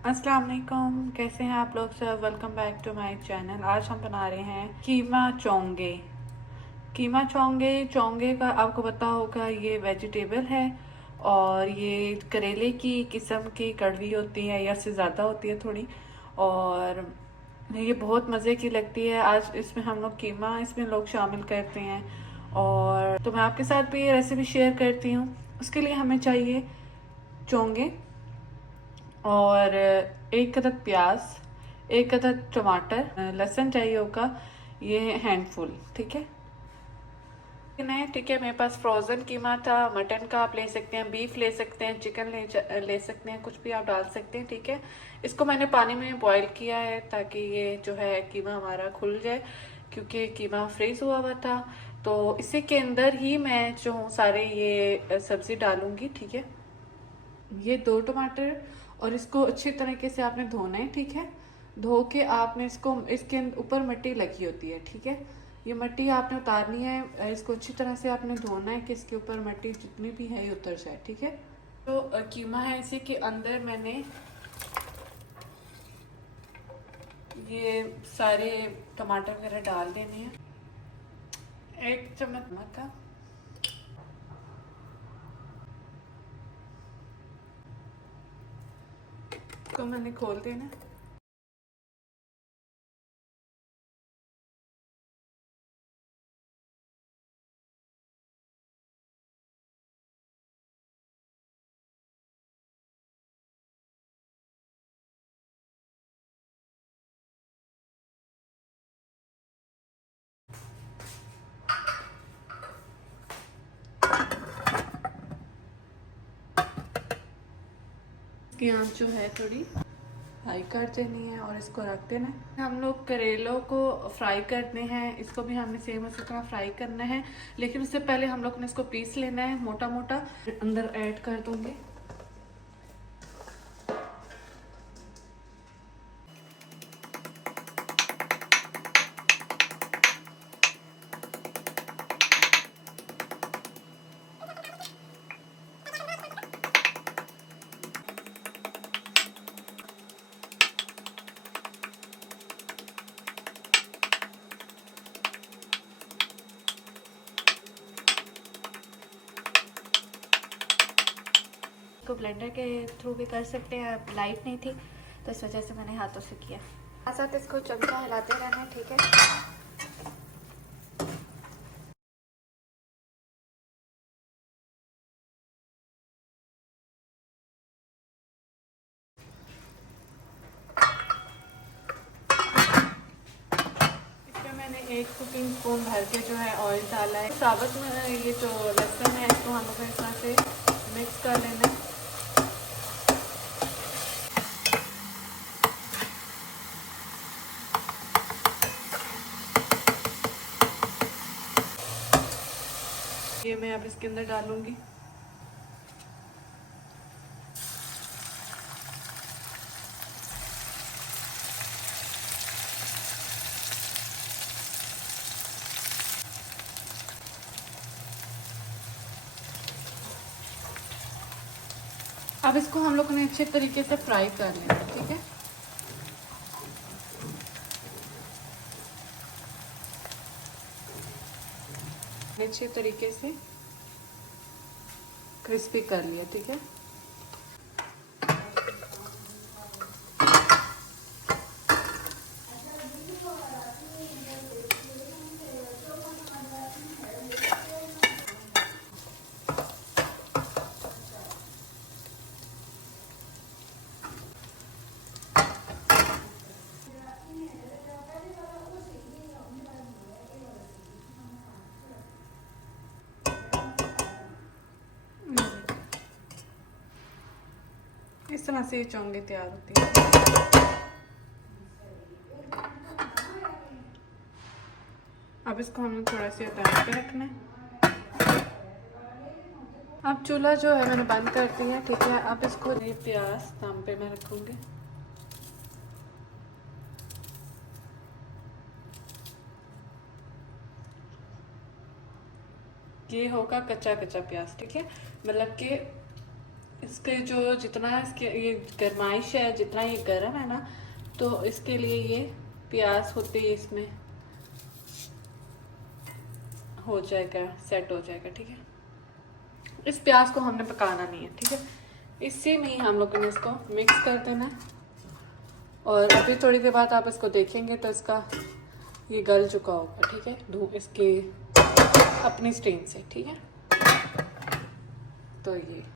अस्सलाम वालेकुम, कैसे हैं आप लोग सब। Welcome back to my channel. आज हम बना रहे हैं कीमा चोंगे। कीमा चोंगे चोंगे का आपको पता होगा, ये वेजिटेबल है और ये करेले की किस्म की कड़वी होती है या से ज़्यादा होती है थोड़ी, और ये बहुत मज़े की लगती है। आज इसमें हम लोग कीमा इसमें लोग शामिल करते हैं, और तो मैं आपके साथ भी ये रेसिपी शेयर करती हूँ। उसके लिए हमें चाहिए चोंगे और एक अदद प्याज, एक अदद टमाटर, लहसुन चाहिए होगा, ये हैंडफुल, ठीक है। नहीं, ठीक है, मेरे पास फ्रोज़न कीमा था, मटन का आप ले सकते हैं, बीफ ले सकते हैं, चिकन ले सकते हैं, कुछ भी आप डाल सकते हैं, ठीक है। इसको मैंने पानी में बॉईल किया है ताकि ये जो है कीमा हमारा खुल जाए, क्योंकि कीमा फ्रीज़ हुआ हुआ था। तो इसी के अंदर ही मैं जो हूँ सारे ये सब्ज़ी डालूँगी, ठीक है। ये 2 टमाटर, और इसको अच्छी तरीके से आपने धोना है, ठीक है। धो के आपने इसको, इसके ऊपर मिट्टी लगी होती है, ठीक है। ये मिट्टी आपने उतारनी है, इसको अच्छी तरह से आपने धोना है कि इसके ऊपर मिट्टी जितनी भी है ये उतर जाए, ठीक है। तो कीमा है, इसी के अंदर मैंने ये सारे टमाटर वगैरह डाल देने हैं। 1 चम्मच नमक का, तो मैंने खोल देना। इसकी आंच जो है थोड़ी हाई कर देनी है और इसको रख देना है। हम लोग करेलों को फ्राई करते हैं, इसको भी हमने सेम उसी तरह फ्राई करना है, लेकिन उससे पहले हम लोग ने इसको पीस लेना है मोटा मोटा। अंदर ऐड कर दूंगी। इसको ब्लेंडर के थ्रू भी कर सकते हैं, लाइट नहीं थी तो इस वजह से मैंने हाथों से किया। साथ साथ इसको चमचा हिलाते रहना है, ठीक है। इसमें मैंने 1 कुकिंग स्पून भर के जो है ऑयल डाला है। साबुत में ये जो लहसुन है इसको हम लोग इस तरह से मिक्स कर लेना है। ये मैं अब इसके अंदर डालूंगी। अब इसको हम लोग ने अच्छे तरीके से फ्राई कर लेना है, ठीक है। अच्छे तरीके से क्रिस्पी कर लिया, ठीक है। इस तरह से ये चोंगे तैयार होती है। अब इसको हमें थोड़ा सा उतार के रखना है। अब चूल्हा जो है मैंने बंद कर दिया है, ठीक है। अब इसको ये प्याज दम पे मैं रखूंगी। ये होगा कच्चा कच्चा प्याज, ठीक है, मतलब कि इसके जो जितना इसके ये गरमाइश है, जितना ये गर्म है ना, तो इसके लिए ये प्याज होते ही इसमें हो जाएगा, सेट हो जाएगा। ठीक है, इस प्याज को हमने पकाना नहीं है। ठीक है, इसी में ही हम लोगों ने इसको मिक्स कर देना है। और अभी थोड़ी देर बाद आप इसको देखेंगे तो इसका ये गल चुका होगा। ठीक है, इसके अपनी स्टेन से। ठीक है, तो ये